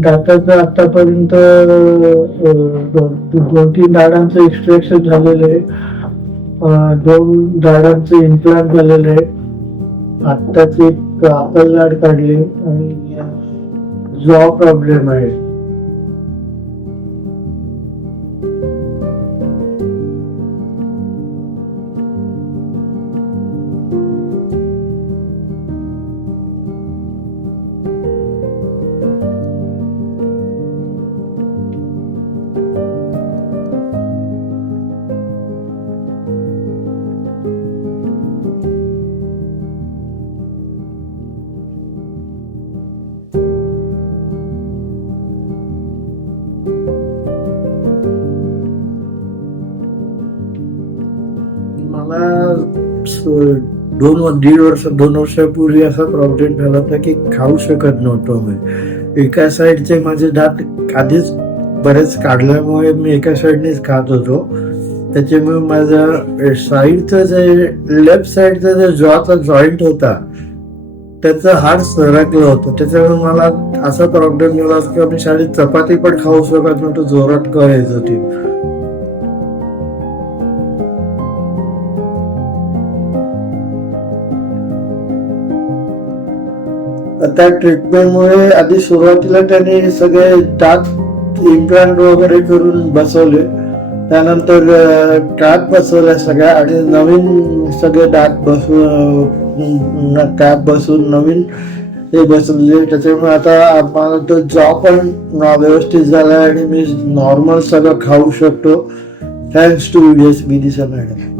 दाताचं आतापर्यंत 2-3 दाढांचं एक्सट्रॅक्शन झालेलं आहे. 2 दाढांचं इम्प्लांट झालेलं आहे. आत्ताच एक अपल दाढ काढली आणि जॉ प्रॉब्लेम आहे. मला 2 वर्षापूर्वी असा प्रॉब्लेम झाला होता की खाऊ शकत नव्हतो मी. एका साईडचे माझे दात आधीच बरेच काढल्यामुळे मी एका साईडनेच खात होतो. त्याच्यामुळे माझा साईडचा जे लेफ्ट साईडचा जो जॉचा जॉईंट होता त्याचं हाड सरकलं होतं. त्याच्यामुळे मला असा प्रॉब्लेम झाला की मी शाळेत चपाती पण खाऊ शकत नव्हतो, जोरात कळ येत होती. त्या ट्रीटमेंटमुळे आधी सुरुवातीला त्यांनी सगळे दात इम्प्लांट वगैरे करून बसवले. त्यानंतर कॅप बसवल्या सगळ्या आणि नवीन सगळे दात कॅप बसून नवीन ते बसवले. त्याच्यामुळे आता मला तो जॉ पण व्यवस्थित झाला आणि मी नॉर्मल सगळं खाऊ शकतो. Thanks to Vidisha madam.